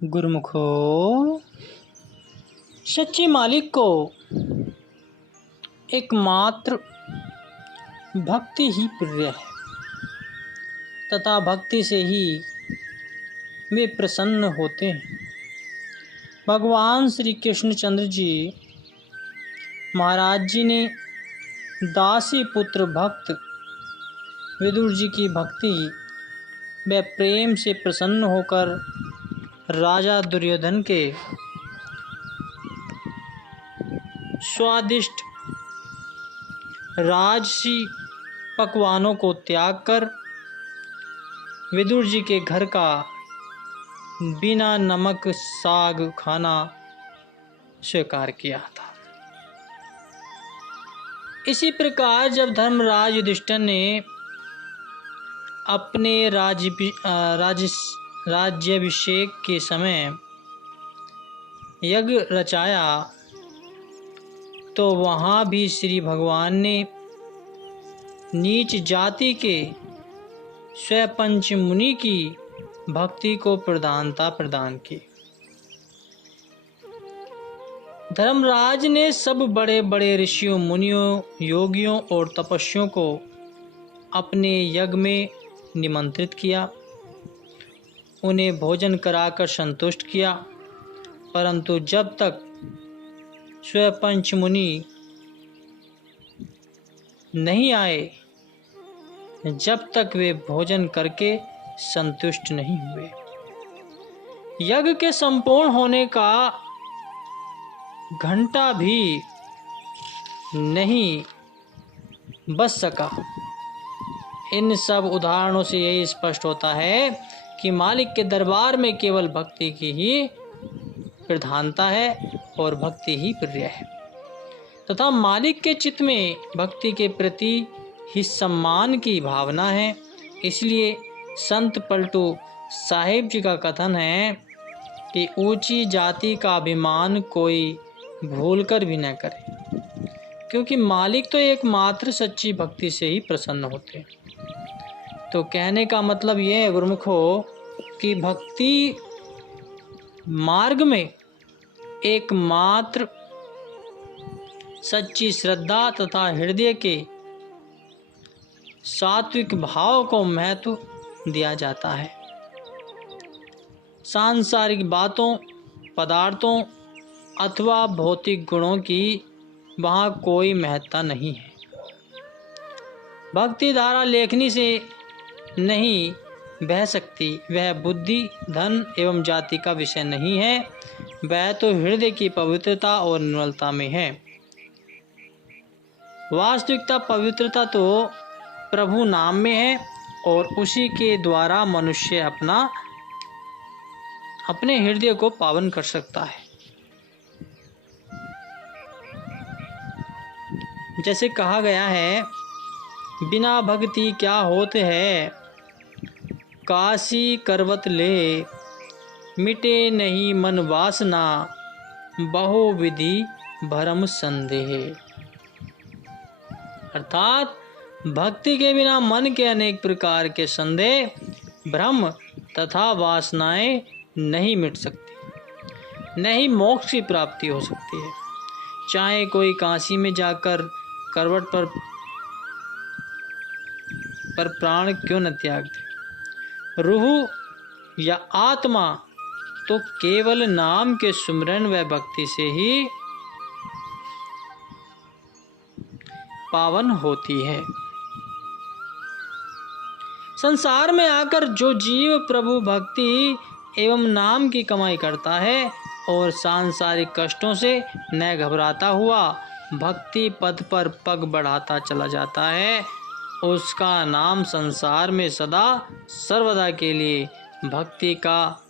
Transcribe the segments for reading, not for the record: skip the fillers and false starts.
गुरुमुखो, सच्चे मालिक को एकमात्र भक्ति ही प्रिय है तथा भक्ति से ही वे प्रसन्न होते हैं। भगवान श्री कृष्णचंद्र जी महाराज जी ने दासी पुत्र भक्त विदुर जी की भक्ति व प्रेम से प्रसन्न होकर राजा दुर्योधन के स्वादिष्ट राजसी पकवानों को त्याग कर विदुर जी के घर का बिना नमक साग खाना स्वीकार किया था। इसी प्रकार जब धर्मराज युधिष्ठिर ने अपने राज्याभिषेक के समय यज्ञ रचाया तो वहाँ भी श्री भगवान ने नीच जाति के स्वपंच मुनि की भक्ति को प्रधानता प्रदान की। धर्मराज ने सब बड़े बड़े ऋषियों, मुनियों, योगियों और तपस्वियों को अपने यज्ञ में निमंत्रित किया, उन्हें भोजन कराकर संतुष्ट किया, परंतु जब तक स्वपंच मुनि नहीं आए, जब तक वे भोजन करके संतुष्ट नहीं हुए, यज्ञ के संपूर्ण होने का घंटा भी नहीं बच सका। इन सब उदाहरणों से यही स्पष्ट होता है कि मालिक के दरबार में केवल भक्ति की ही प्रधानता है और भक्ति ही प्रिय है तथा मालिक के चित्त में भक्ति के प्रति ही सम्मान की भावना है। इसलिए संत पलटू साहिब जी का कथन है कि ऊंची जाति का अभिमान कोई भूलकर भी न करे, क्योंकि मालिक तो एकमात्र सच्ची भक्ति से ही प्रसन्न होते हैं। तो कहने का मतलब यह है गुरुमुखो कि भक्ति मार्ग में एकमात्र सच्ची श्रद्धा तथा हृदय के सात्विक भाव को महत्व दिया जाता है। सांसारिक बातों, पदार्थों अथवा भौतिक गुणों की वहाँ कोई महत्ता नहीं है। भक्ति धारा लेखनी से नहीं बह सकती, वह बुद्धि, धन एवं जाति का विषय नहीं है, वह तो हृदय की पवित्रता और निर्मलता में है। वास्तविकता पवित्रता तो प्रभु नाम में है और उसी के द्वारा मनुष्य अपने हृदय को पावन कर सकता है। जैसे कहा गया है, बिना भक्ति क्या होते है, काशी करवत ले, मिटे नहीं मन वासना, बहु विधि भरम संदेह। अर्थात भक्ति के बिना मन के अनेक प्रकार के संदेह, भ्रम तथा वासनाएं नहीं मिट सकती, नहीं मोक्ष की प्राप्ति हो सकती है। चाहे कोई काशी में जाकर करवट पर प्राण क्यों न त्याग दे, रूह या आत्मा तो केवल नाम के सुमिरन व भक्ति से ही पावन होती है। संसार में आकर जो जीव प्रभु भक्ति एवं नाम की कमाई करता है और सांसारिक कष्टों से न घबराता हुआ भक्ति पथ पर पग बढ़ाता चला जाता है, उसका नाम संसार में सदा सर्वदा के लिए भक्ति का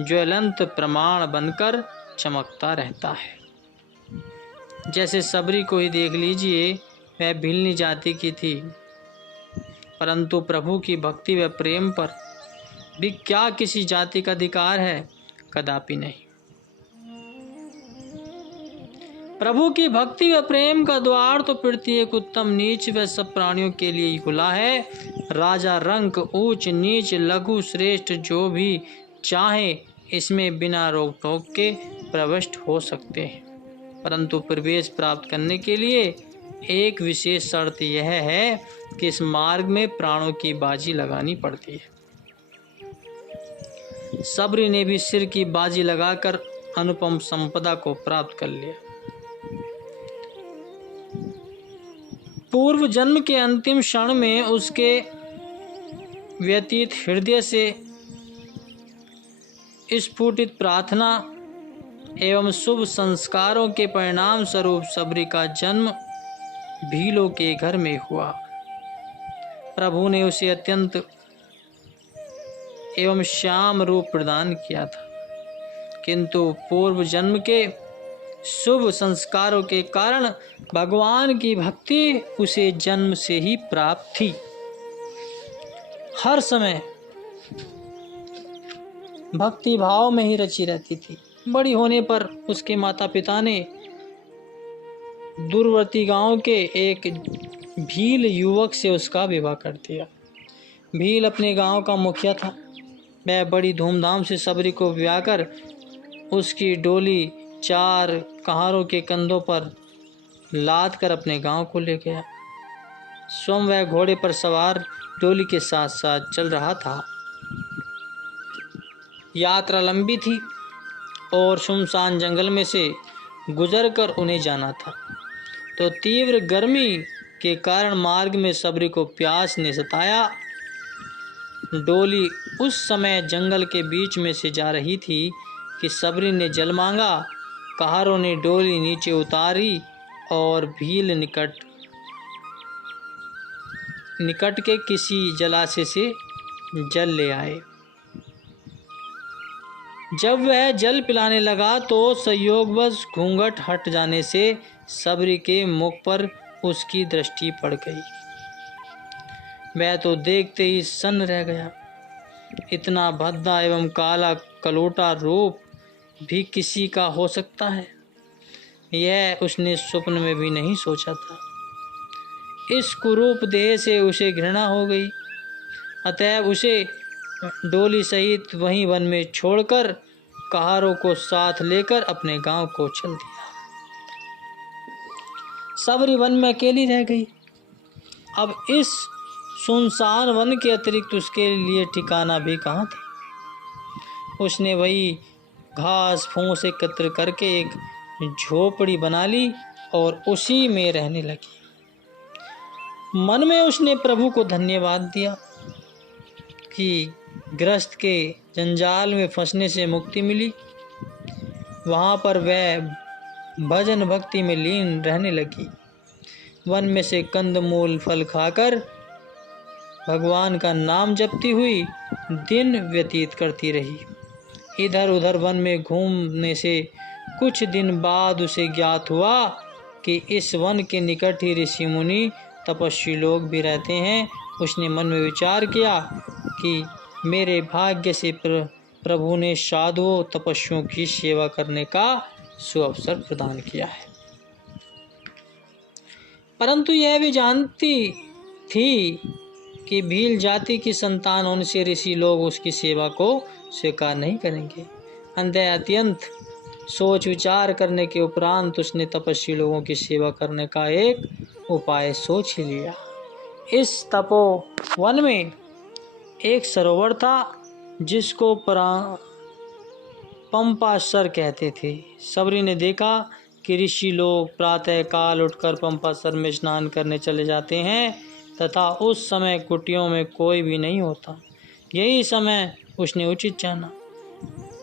ज्वलंत प्रमाण बनकर चमकता रहता है। जैसे सबरी को ही देख लीजिए, वह भिल्ली जाति की थी, परंतु प्रभु की भक्ति व प्रेम पर भी क्या किसी जाति का अधिकार है? कदापि नहीं। प्रभु की भक्ति व प्रेम का द्वार तो प्रत्येक उत्तम नीच व सब प्राणियों के लिए ही खुला है। राजा, रंक, ऊंच नीच, लघु, श्रेष्ठ जो भी चाहे इसमें बिना रोक टोक के प्रविष्ट हो सकते हैं, परंतु प्रवेश प्राप्त करने के लिए एक विशेष शर्त यह है कि इस मार्ग में प्राणों की बाजी लगानी पड़ती है। सबरी ने भी सिर की बाजी लगाकर अनुपम संपदा को प्राप्त कर लिया। पूर्व जन्म के अंतिम क्षण में उसके व्यतीत हृदय से स्फुटित प्रार्थना एवं शुभ संस्कारों के परिणाम स्वरूप सबरी का जन्म भीलों के घर में हुआ। प्रभु ने उसे अत्यंत एवं श्याम रूप प्रदान किया था, किंतु पूर्व जन्म के शुभ संस्कारों के कारण भगवान की भक्ति उसे जन्म से ही प्राप्त थी। हर समय भक्ति भाव में ही रची रहती थी। बड़ी होने पर उसके माता पिता ने दूरवर्ती गांव के एक भील युवक से उसका विवाह कर दिया। भील अपने गांव का मुखिया था। वह बड़ी धूमधाम से सबरी को ब्याह कर उसकी डोली 4 कहारों के कंधों पर लाद कर अपने गांव को ले गया। स्वयं वह घोड़े पर सवार डोली के साथ साथ चल रहा था। यात्रा लंबी थी और सुनसान जंगल में से गुजरकर उन्हें जाना था, तो तीव्र गर्मी के कारण मार्ग में सबरी को प्यास ने सताया। डोली उस समय जंगल के बीच में से जा रही थी कि सबरी ने जल मांगा। कहारों ने डोली नीचे उतारी और भील निकट के किसी जलाशय से जल ले आए। जब वह जल पिलाने लगा तो संयोगवश घूंघट हट जाने से सबरी के मुख पर उसकी दृष्टि पड़ गई। वह तो देखते ही सन्न रह गया। इतना भद्दा एवं काला कलोटा रूप भी किसी का हो सकता है, यह उसने स्वप्न में भी नहीं सोचा था। इस कुरूप देह से उसे घृणा हो गई। अतएव उसे डोली सहित वहीं वन में छोड़कर कहारों को साथ लेकर अपने गांव को चल दिया। सबरी वन में अकेली रह गई। अब इस सुनसान वन के अतिरिक्त उसके लिए ठिकाना भी कहाँ था। उसने वही घास फूस एकत्र करके एक झोपड़ी बना ली और उसी में रहने लगी। मन में उसने प्रभु को धन्यवाद दिया कि ग्रस्त के जंजाल में फंसने से मुक्ति मिली। वहाँ पर वह भजन भक्ति में लीन रहने लगी। वन में से कंदमूल फल खाकर भगवान का नाम जपती हुई दिन व्यतीत करती रही। इधर उधर वन में घूमने से कुछ दिन बाद उसे ज्ञात हुआ कि इस वन के निकट ही ऋषि मुनि तपस्वी लोग भी रहते हैं। उसने मन में विचार किया कि मेरे भाग्य से प्रभु ने साधुओं तपस्वियों की सेवा करने का सुअवसर प्रदान किया है। परंतु यह भी जानती थी कि भील जाति की संतान होने से ऋषि लोग उसकी सेवा को स्वीकार नहीं करेंगे। अंततः अत्यंत सोच विचार करने के उपरांत उसने तपस्वी लोगों की सेवा करने का एक उपाय सोच ही लिया। इस तपोवन में एक सरोवर था जिसको पंपासर कहते थे। सबरी ने देखा कि ऋषि लोग प्रातः काल उठकर पंपासर में स्नान करने चले जाते हैं तथा उस समय कुटियों में कोई भी नहीं होता। यही समय उसने उचित जाना।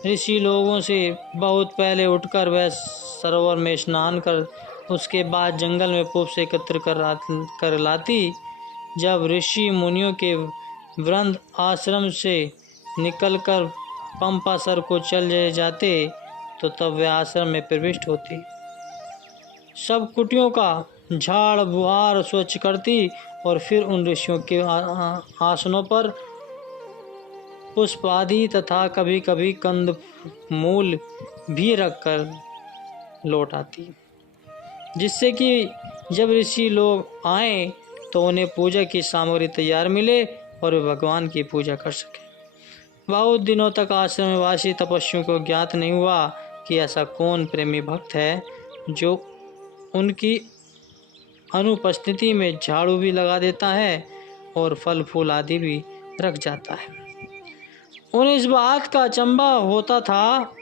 ऋषि लोगों से बहुत पहले उठकर वह सरोवर में स्नान कर उसके बाद जंगल में पुष्प से एकत्र कर लाती। जब ऋषि मुनियों के वृंद आश्रम से निकलकर पंपासर को चले जाते तो तब वे आश्रम में प्रविष्ट होती। सब कुटियों का झाड़ बुहार स्वच्छ करती और फिर उन ऋषियों के आसनों पर पुष्प आदि तथा कभी कभी कंद मूल भी रखकर लौट आती, जिससे कि जब ऋषि लोग आए तो उन्हें पूजा की सामग्री तैयार मिले और वे भगवान की पूजा कर सके। बहुत दिनों तक आश्रम में वासी तपस्वियों को ज्ञात नहीं हुआ कि ऐसा कौन प्रेमी भक्त है जो उनकी अनुपस्थिति में झाड़ू भी लगा देता है और फल फूल आदि भी रख जाता है। उन्हें इस बात का अचंभा होता था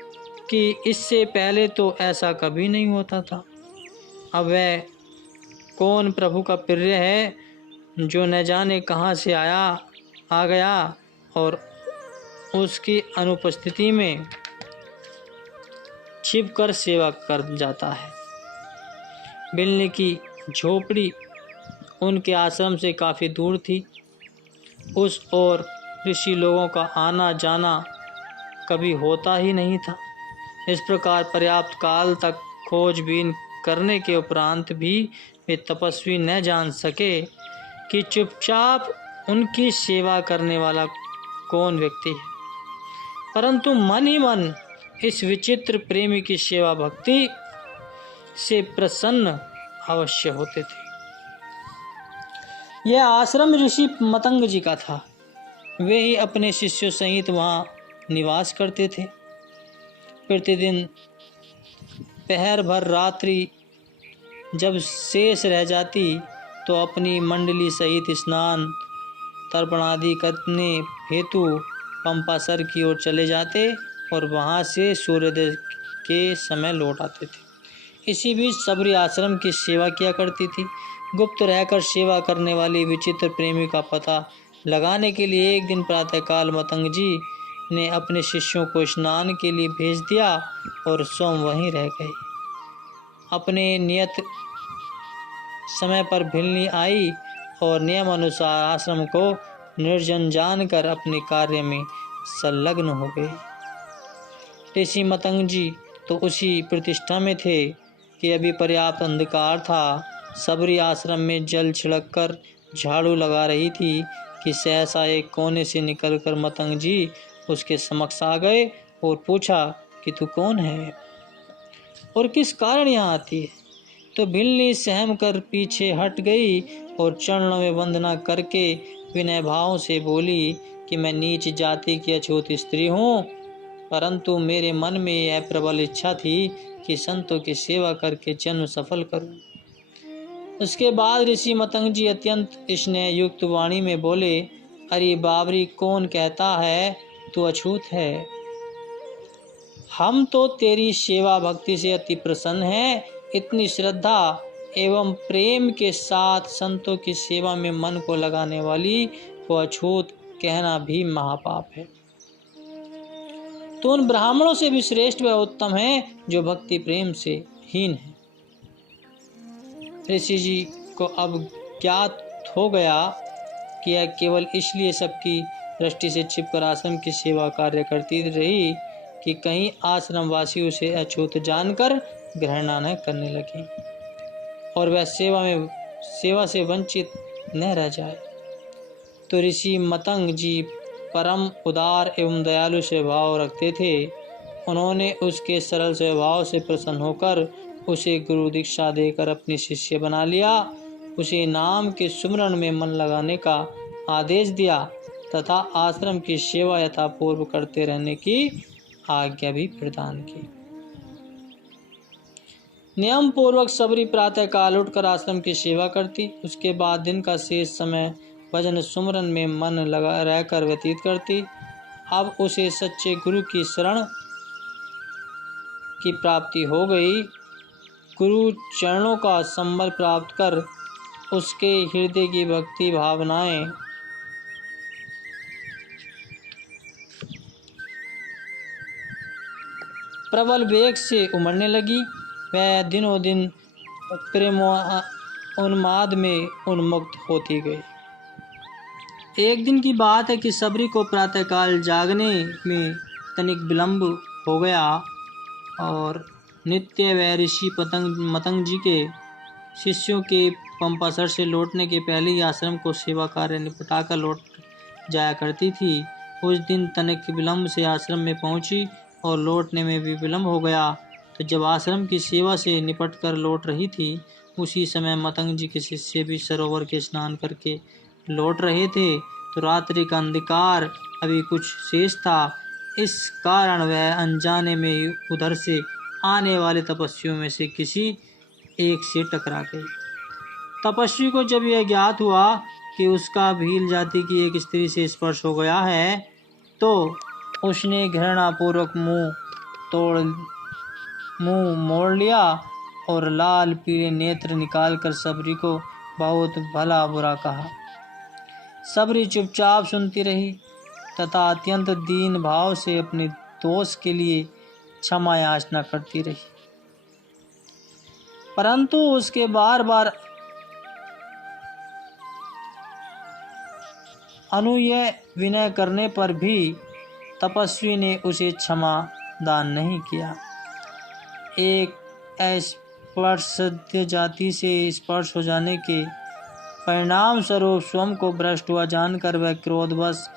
कि इससे पहले तो ऐसा कभी नहीं होता था। अब वह कौन प्रभु का प्रिय है जो न जाने कहाँ से आ गया और उसकी अनुपस्थिति में छिपकर सेवा कर जाता है। बिल्ली की झोपड़ी उनके आश्रम से काफ़ी दूर थी। उस ओर ऋषि लोगों का आना जाना कभी होता ही नहीं था। इस प्रकार पर्याप्त काल तक खोजबीन करने के उपरांत भी वे तपस्वी न जान सके कि चुपचाप उनकी सेवा करने वाला कौन व्यक्ति है, परंतु मन ही मन इस विचित्र प्रेमी की सेवा भक्ति से प्रसन्न अवश्य होते थे। यह आश्रम ऋषि मतंग जी का था। वे ही अपने शिष्यों सहित वहाँ निवास करते थे। प्रतिदिन पहर भर रात्रि जब शेष रह जाती तो अपनी मंडली सहित स्नान तर्पण आदि करने हेतु पंपासर की ओर चले जाते और वहाँ से सूर्योदय के समय लौट आते थे। इसी बीच सबरी आश्रम की सेवा किया करती थी। गुप्त रहकर सेवा करने वाली विचित्र प्रेमी का पता लगाने के लिए एक दिन प्रातःकाल मतंग जी ने अपने शिष्यों को स्नान के लिए भेज दिया और स्वयं वहीं रह गए। अपने नियत समय पर भिलनी आई और नियम अनुसार आश्रम को निर्जन जानकर अपने कार्य में संलग्न हो गए। ऋषि मतंग जी तो उसी प्रतिष्ठा में थे कि अभी पर्याप्त अंधकार था। सबरी आश्रम में जल छिड़क कर झाड़ू लगा रही थी कि सहसा एक कोने से निकलकर मतंग जी उसके समक्ष आ गए और पूछा कि तू कौन है और किस कारण यहाँ आती है। तो भिलनी सहम कर पीछे हट गई और चरणों में वंदना करके विनय भाव से बोली कि मैं नीच जाति की अछूत स्त्री हूँ, परंतु मेरे मन में यह प्रबल इच्छा थी कि संतों की सेवा करके जन्म सफल करूं। उसके बाद ऋषि मतंग जी अत्यंत स्नेह युक्त वाणी में बोले, अरे बाबरी, कौन कहता है तू अछूत है? हम तो तेरी सेवा भक्ति से अति प्रसन्न हैं। इतनी श्रद्धा एवं प्रेम के साथ संतों की सेवा में मन को लगाने वाली को अछूत कहना भी महापाप है। तो उन ब्राह्मणों से भी श्रेष्ठ व उत्तम है जो भक्ति प्रेम से हीन है। ऋषि जी को अब ज्ञात हो गया कि यह केवल इसलिए सबकी दृष्टि से छिपकर आश्रम की सेवा कार्य करती रही कि कहीं आश्रम वासी उसे अछूत जानकर घृणा न करने लगे और वह सेवा से वंचित न रह जाए। तो ऋषि मतंग जी परम उदार एवं दयालु स्वभाव रखते थे। उन्होंने उसके सरल स्वभाव से प्रसन्न होकर उसे गुरु दीक्षा देकर अपनी शिष्य बना लिया। उसे नाम के सुमरण में मन लगाने का आदेश दिया तथा आश्रम की सेवा यथापूर्व करते रहने की आज्ञा भी प्रदान की। नियम पूर्वक सबरी प्रातः काल उठकर आश्रम की सेवा करती। उसके बाद दिन का शेष समय भजन सुमरन में मन लगा रहकर व्यतीत करती। अब उसे सच्चे गुरु की शरण की प्राप्ति हो गई। गुरु चरणों का संबल प्राप्त कर उसके हृदय की भक्ति भावनाएं प्रबल वेग से उमड़ने लगी। वह दिनों दिन प्रेम उन्माद में उन्मुक्त होती गई। एक दिन की बात है कि सबरी को प्रातःकाल जागने में तनिक विलंब हो गया और नित्य वह ऋषि मतंग जी के शिष्यों के पंपासर से लौटने के पहले ही आश्रम को सेवा कार्य निपटाकर लौट जाया करती थी। उस दिन तनिक विलंब से आश्रम में पहुंची और लौटने में भी विलंब हो गया। तो जब आश्रम की सेवा से निपट कर लौट रही थी, उसी समय मतंग जी के शिष्य भी सरोवर के स्नान करके लौट रहे थे। तो रात्रि का अंधकार अभी कुछ शेष था। इस कारण वह अनजाने में ही उधर से आने वाले तपस्वियों में से किसी एक से टकरा गई। तपस्वी को जब यह ज्ञात हुआ कि उसका भील जाति की एक स्त्री से स्पर्श हो गया है, तो उसने घृणापूर्वक मुंह मोड़ लिया और लाल पीले नेत्र निकालकर सबरी को बहुत भला बुरा कहा। सबरी चुपचाप सुनती रही तथा अत्यंत दीन भाव से अपने दोष के लिए क्षमा याचना करती रही, परंतु उसके बार बार अनुनय विनय करने पर भी तपस्वी ने उसे क्षमा दान नहीं किया। एक अस्पृश्य जाति से स्पर्श हो जाने के परिणाम स्वरूप स्वयं को भ्रष्ट हुआ जानकर वह क्रोधवश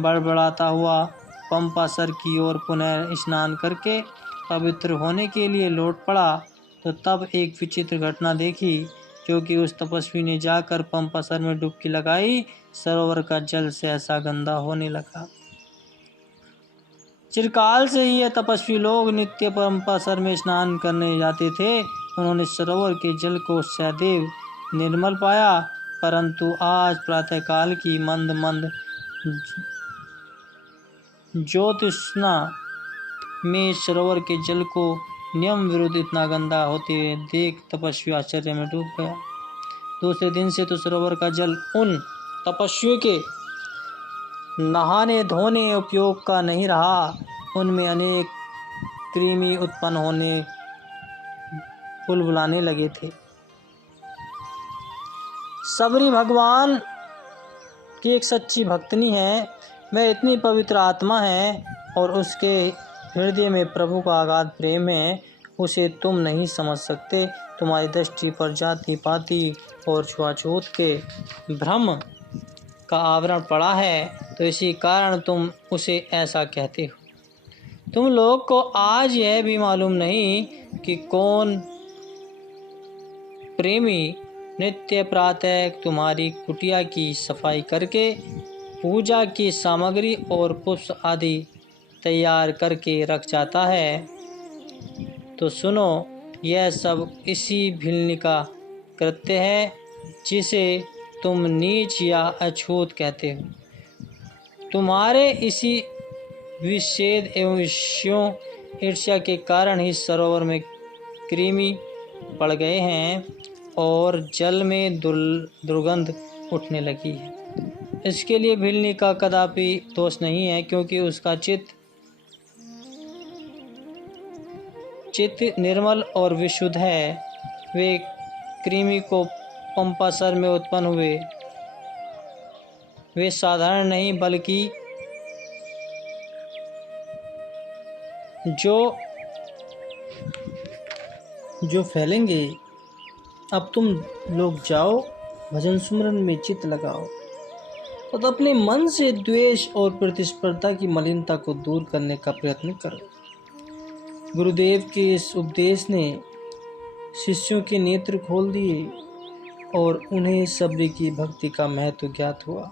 बड़बड़ाता हुआ पंपासर की ओर पुनः स्नान करके पवित्र होने के लिए लौट पड़ा। तो तब एक विचित्र घटना देखी, क्योंकि उस तपस्वी ने जाकर पंपासर में डुबकी लगाई। सरोवर का जल सहसा गंदा होने लगा। चिरकाल से ही यह तपस्वी लोग नित्य पंपासर में स्नान करने जाते थे। उन्होंने सरोवर के जल को सदैव निर्मल पाया, परंतु आज प्रातःकाल की मंद मंद ज्योत्स्ना में सरोवर के जल को नियम विरुद्ध इतना गंदा होते हुए देख तपस्वी आश्चर्य में डूब गया। दूसरे दिन से तो सरोवर का जल उन तपस्वियों के नहाने धोने उपयोग का नहीं रहा। उनमें अनेक कृमि उत्पन्न होने बुलबुलाने लगे थे। सबरी भगवान की एक सच्ची भक्तनी है। वह इतनी पवित्र आत्मा है और उसके हृदय में प्रभु का अगाध प्रेम है। उसे तुम नहीं समझ सकते। तुम्हारी दृष्टि पर जाति पाति और छुआछूत के भ्रम का आवरण पड़ा है, तो इसी कारण तुम उसे ऐसा कहते हो। तुम लोग को आज यह भी मालूम नहीं कि कौन प्रेमी नित्य प्रातः तुम्हारी कुटिया की सफाई करके पूजा की सामग्री और पुष्प आदि तैयार करके रख जाता है। तो सुनो, यह सब इसी भिलनी का कृत्य है जिसे तुम नीच या अछूत कहते हो। तुम्हारे इसी विषेद एवं ईर्ष्या के कारण ही सरोवर में कृमि पड़ गए हैं और जल में दुर्गंध उठने लगी है। इसके लिए भिलनी का कदापि दोष नहीं है, क्योंकि उसका चित्त निर्मल और विशुद्ध है। वे कृमि को पंपासर में उत्पन्न हुए, वे साधारण नहीं बल्कि जो फैलेंगे। अब तुम लोग जाओ, भजन सुमरन में चित्त लगाओ और अपने मन से द्वेष और प्रतिस्पर्धा की मलिनता को दूर करने का प्रयत्न करो। गुरुदेव के इस उपदेश ने शिष्यों के नेत्र खोल दिए और उन्हें सबरी की भक्ति का महत्व ज्ञात हुआ।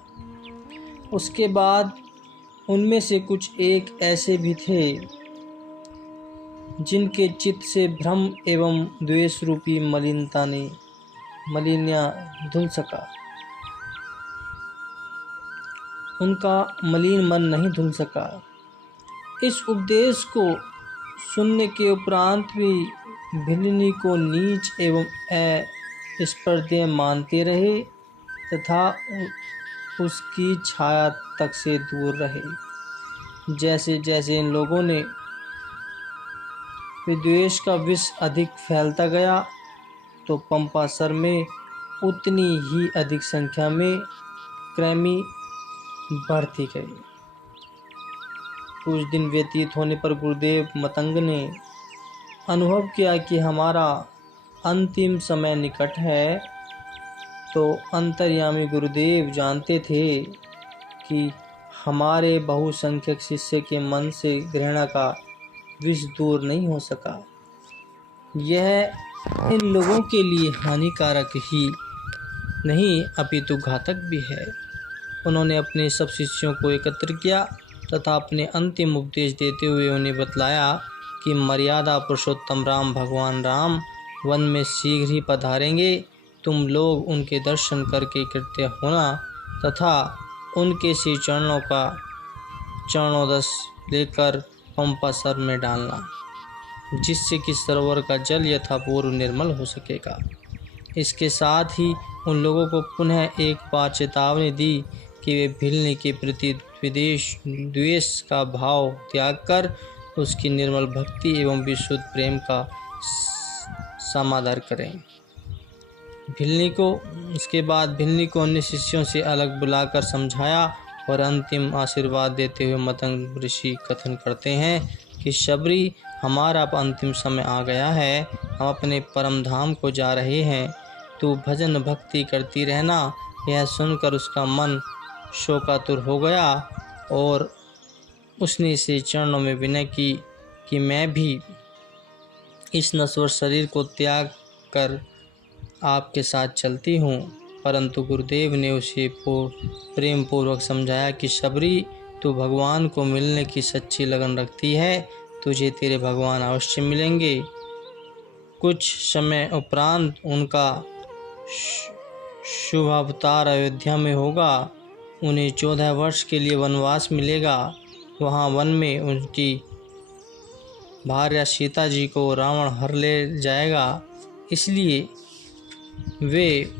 उसके बाद उनमें से कुछ एक ऐसे भी थे जिनके चित्त से भ्रम एवं द्वेष रूपी मलिन्या धुल सका। उनका मलिन मन नहीं धुल सका। इस उपदेश को सुनने के उपरांत भी भिलनी को नीच एवं अस्पर्धेय मानते रहे तथा उसकी छाया तक से दूर रहे। जैसे जैसे इन लोगों ने विद्वेष का विष अधिक फैलता गया, तो पंपासर में उतनी ही अधिक संख्या में कृमि बढ़ती गई। कुछ दिन व्यतीत होने पर गुरुदेव मतंग ने अनुभव किया कि हमारा अंतिम समय निकट है। तो अंतर्यामी गुरुदेव जानते थे कि हमारे बहुसंख्यक शिष्य के मन से घृणा का विष दूर नहीं हो सका। यह इन लोगों के लिए हानिकारक ही नहीं अपितु घातक भी है। उन्होंने अपने सब शिष्यों को एकत्र किया तथा अपने अंतिम उपदेश देते हुए उन्हें बतलाया कि मर्यादा पुरुषोत्तम राम भगवान राम वन में शीघ्र ही पधारेंगे। तुम लोग उनके दर्शन करके कृत्य होना तथा उनके श्री चरणों का चरणोदस लेकर पंपा सर में डालना, जिससे कि सरोवर का जल यथापूर्व निर्मल हो सकेगा। इसके साथ ही उन लोगों को पुनः एक बार चेतावनी दी कि वे भिलनी के प्रति द्वेष का भाव त्याग कर उसकी निर्मल भक्ति एवं विशुद्ध प्रेम का समादर करें। इसके बाद भिलनी को अन्य शिष्यों से अलग बुलाकर समझाया और अंतिम आशीर्वाद देते हुए मतंग ऋषि कथन करते हैं कि शबरी, हमारा अब अंतिम समय आ गया है, हम अपने परम धाम को जा रहे हैं। तू भजन भक्ति करती रहना। यह सुनकर उसका मन शोकातुर हो गया और उसने इसे चरणों में विनय की कि मैं भी इस नश्वर शरीर को त्याग कर आपके साथ चलती हूँ। परंतु गुरुदेव ने उसे प्रेम पूर्वक समझाया कि शबरी, तू भगवान को मिलने की सच्ची लगन रखती है, तुझे तेरे भगवान अवश्य मिलेंगे। कुछ समय उपरांत उनका शुभ अवतार अयोध्या में होगा। उन्हें 14 वर्ष के लिए वनवास मिलेगा। वहाँ वन में उनकी भार्या सीता जी को रावण हर ले जाएगा, इसलिए वे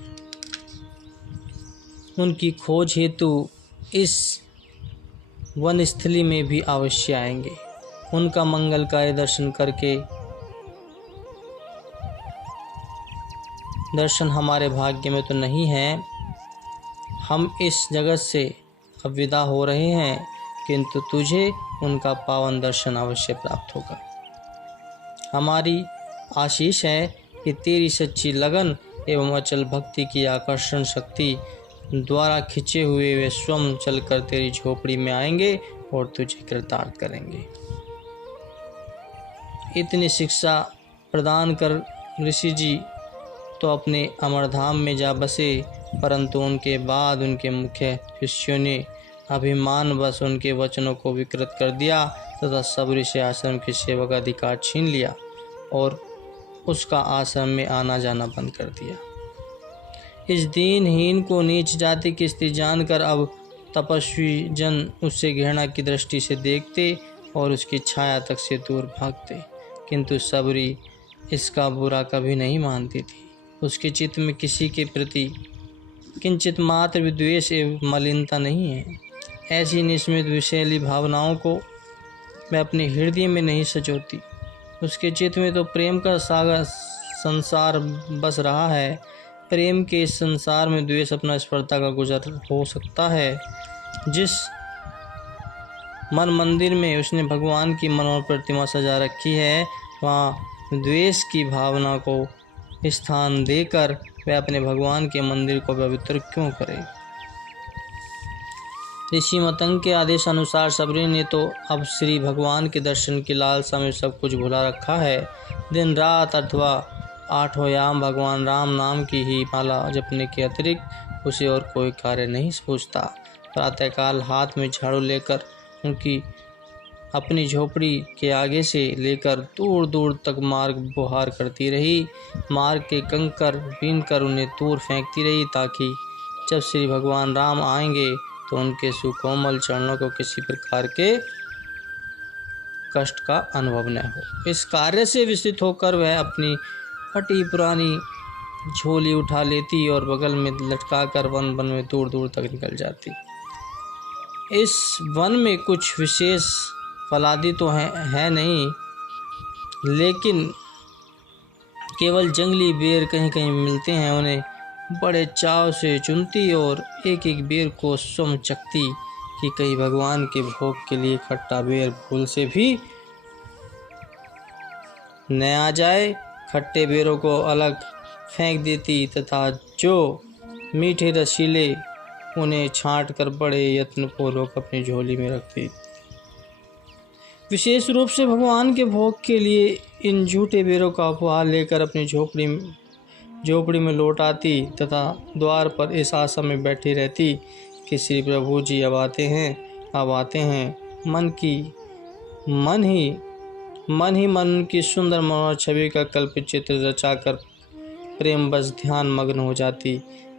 उनकी खोज हेतु इस वनस्थली में भी अवश्य आएंगे। उनका मंगलकारी दर्शन हमारे भाग्य में तो नहीं है। हम इस जगत से अब विदा हो रहे हैं, किंतु तुझे उनका पावन दर्शन अवश्य प्राप्त होगा। हमारी आशीष है कि तेरी सच्ची लगन एवं अचल भक्ति की आकर्षण शक्ति द्वारा खिंचे हुए वे स्वयं चलकर तेरी झोपड़ी में आएंगे और तुझे कृतार्थ करेंगे। इतनी शिक्षा प्रदान कर ऋषि जी तो अपने अमरधाम में जा बसे, परंतु उनके बाद उनके मुख्य शिष्यों ने अभिमानवश उनके वचनों को विकृत कर दिया तथा सबरी से आश्रम के सेवा का अधिकार छीन लिया और उसका आश्रम में आना जाना बंद कर दिया। इस दीनहीन को नीच जाति की स्त्री जानकर अब तपस्वी जन उससे घृणा की दृष्टि से देखते और उसकी छाया तक से दूर भागते, किंतु सबरी इसका बुरा कभी नहीं मानती थी। उसके चित्त में किसी के प्रति किंचित मात्र विद्वेष एवं मलिनता नहीं है। ऐसी निस्मित विषैली भावनाओं को मैं अपने हृदय में नहीं सजोती। उसके चित्त में तो प्रेम का सागर संसार बस रहा है। प्रेम के इस संसार में द्वेष अपना स्पर्धा का गुजर हो सकता है। जिस मन मंदिर में उसने भगवान की मनोहर प्रतिमा सजा रखी है, वहाँ द्वेष की भावना को स्थान देकर वह अपने भगवान के मंदिर को पवित्र क्यों करे। ऋषि मतंग के आदेश अनुसार सबरी ने तो अब श्री भगवान के दर्शन की लालसा में सब कुछ भुला रखा है। दिन रात अथवा 8 याम भगवान राम नाम की ही माला जपने के अतिरिक्त उसे और कोई कार्य नहीं सूझता। प्रातःकाल हाथ में झाड़ू लेकर उनकी अपनी झोपड़ी के आगे से लेकर दूर दूर तक मार्ग बुहार करती रही। मार्ग के कंकर बीनकर उन्हें दूर फेंकती रही, ताकि जब श्री भगवान राम आएंगे तो उनके सुकोमल चरणों को किसी प्रकार के कष्ट का अनुभव न हो। इस कार्य से विस्मित होकर वह अपनी फटी पुरानी झोली उठा लेती और बगल में लटकाकर वन वन में दूर दूर तक निकल जाती। इस वन में कुछ विशेष फलादि तो है नहीं, लेकिन केवल जंगली बेर कहीं कहीं मिलते हैं। उन्हें बड़े चाव से चुनती और एक एक बेर को स्वयं चखती कि कहीं भगवान के भोग के लिए खट्टा बेर भूल से भी न आ जाए। खट्टे बेरों को अलग फेंक देती तथा जो मीठे रसीले उन्हें छांट कर बड़े यत्नपूर्वक अपनी झोली में रखती। विशेष रूप से भगवान के भोग के लिए इन झूठे बेरों का उपहार लेकर अपनी झोपड़ी में लौट आती तथा द्वार पर इस आशा में बैठी रहती कि श्री प्रभु जी अब आते हैं। मन की सुंदर मनोहर छवि का कल्पित चित्र रचाकर प्रेम बस ध्यान मग्न हो जाती।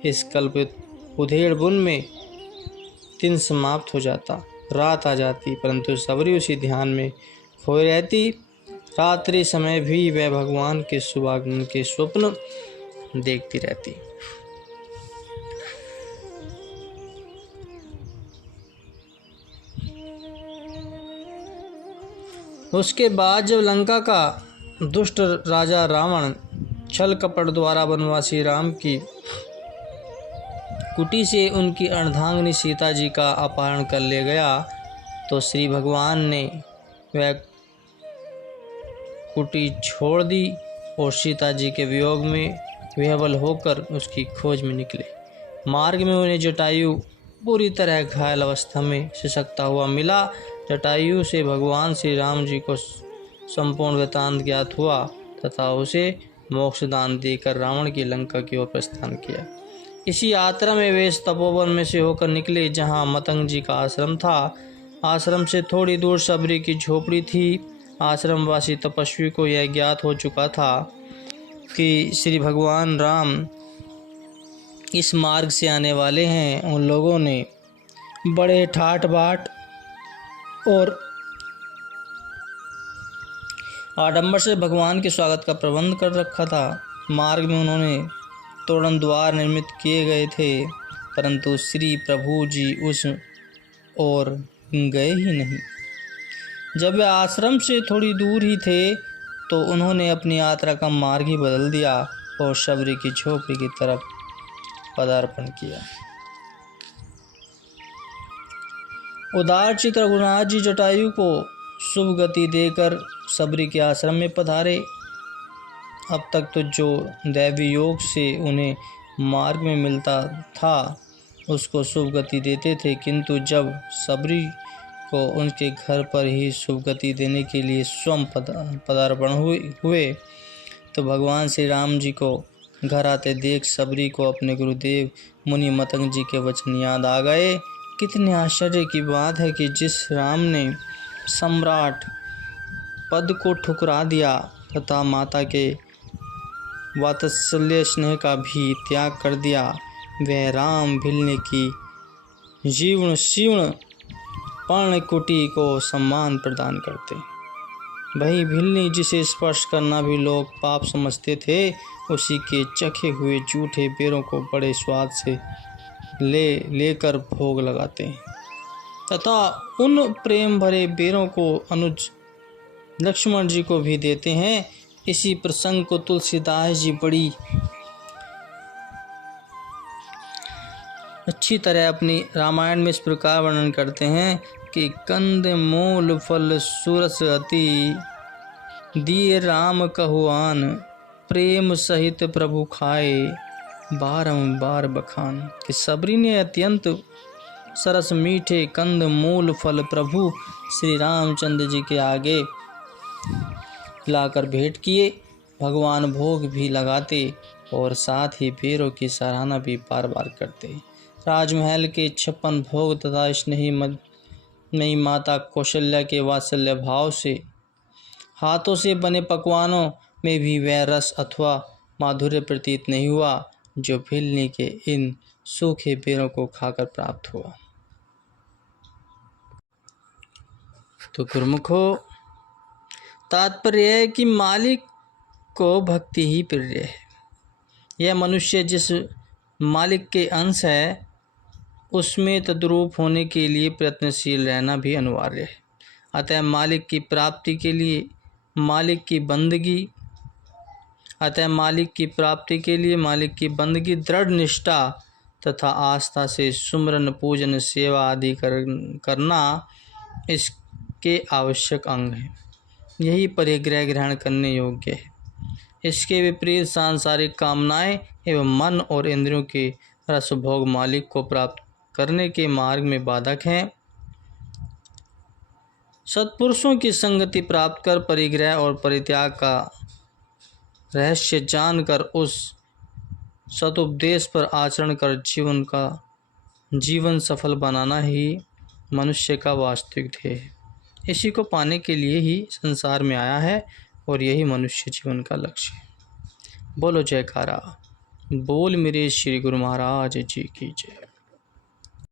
इस कल्पित उधेड़ बुन में दिन समाप्त हो जाता, रात आ जाती, परंतु सबरी उसी ध्यान में खोई रहती। रात्रि समय भी वह भगवान के शुभागमन के स्वप्न देखती रहती। उसके बाद जब लंका का दुष्ट राजा रावण छल कपट द्वारा वनवासी राम की कुटी से उनकी अर्धांगिनी सीता जी का अपहरण कर ले गया, तो श्री भगवान ने वह कुटी छोड़ दी और सीता जी के वियोग में विह्वल होकर उसकी खोज में निकले। मार्ग में उन्हें जटायु पूरी तरह घायल अवस्था में सिसकता हुआ मिला। जटायु से भगवान श्री राम जी को संपूर्ण वृत्तांत ज्ञात हुआ तथा उसे मोक्ष दान देकर रावण की लंका की ओर प्रस्थान किया। इसी यात्रा में वे इस तपोवन में से होकर निकले जहाँ मतंग जी का आश्रम था। आश्रम से थोड़ी दूर सबरी की झोपड़ी थी। आश्रमवासी तपस्वी को यह ज्ञात हो चुका था कि श्री भगवान राम इस मार्ग से आने वाले हैं। उन लोगों ने बड़े ठाट बाट और आडंबर से भगवान के स्वागत का प्रबंध कर रखा था। मार्ग में उन्होंने तोरण द्वार निर्मित किए गए थे, परंतु श्री प्रभु जी उस ओर गए ही नहीं। जब वे आश्रम से थोड़ी दूर ही थे तो उन्होंने अपनी यात्रा का मार्ग ही बदल दिया और शबरी की झोपड़ी की तरफ पदार्पण किया। उदारचित रघुनाथ जी जटायु को शुभ गति देकर सबरी के आश्रम में पधारे। अब तक तो जो दैवी योग से उन्हें मार्ग में मिलता था उसको शुभ गति देते थे, किंतु जब सबरी को उनके घर पर ही शुभ गति देने के लिए स्वयं पदार्पण हुए तो भगवान श्री राम जी को घर आते देख सबरी को अपने गुरुदेव मुनि मतंग जी के वचन याद आ गए। कितने आश्चर्य की बात है कि जिस राम ने सम्राट पद को ठुकरा दिया तथा माता के वात्सल्य स्नेह का भी त्याग कर दिया, वह राम भिलने की जीर्ण शीर्ण पर्णकुटी को सम्मान प्रदान करते। वही भिलनी जिसे स्पर्श करना भी लोग पाप समझते थे, उसी के चखे हुए जूठे बेरों को बड़े स्वाद से लेकर भोग लगाते हैं तथा उन प्रेम भरे बेरों को अनुज लक्ष्मण जी को भी देते हैं। इसी प्रसंग को तुलसीदास जी बड़ी अच्छी तरह अपनी रामायण में इस प्रकार वर्णन करते हैं कि कंद मूल फल सुरस अति दिए राम कहुआन प्रेम सहित प्रभु खाए बारंबार बखान। कि सबरी ने अत्यंत सरस मीठे कंद मूल फल प्रभु श्री रामचंद्र जी के आगे लाकर भेंट किए। भगवान भोग भी लगाते और साथ ही बेरों की सराहना भी बार बार करते। राजमहल के 56 भोग तथा स्नेही माता कौशल्या के वात्सल्य भाव से हाथों से बने पकवानों में भी वह रस अथवा माधुर्य प्रतीत नहीं हुआ जो भिलनी के इन सूखे बेरों को खाकर प्राप्त हुआ। तो गुरुमुखो, तात्पर्य है कि मालिक को भक्ति ही प्रिय है। यह मनुष्य जिस मालिक के अंश है उसमें तद्रूप होने के लिए प्रयत्नशील रहना भी अनिवार्य है। अतः मालिक की प्राप्ति के लिए मालिक की बंदगी दृढ़ निष्ठा तथा आस्था से सुमरन पूजन सेवा आदि करना इसके आवश्यक अंग है। यही परिग्रह ग्रहण करने योग्य है। इसके विपरीत सांसारिक कामनाएं एवं मन और इंद्रियों के रसभोग मालिक को प्राप्त करने के मार्ग में बाधक हैं। सत्पुरुषों की संगति प्राप्त कर परिग्रह और परित्याग का रहस्य जानकर उस सदुपदेश पर आचरण कर जीवन का जीवन सफल बनाना ही मनुष्य का वास्तविक ध्येय है। इसी को पाने के लिए ही संसार में आया है और यही मनुष्य जीवन का लक्ष्य है। बोलो जयकारा, बोल मेरे श्री गुरु महाराज जी की जय।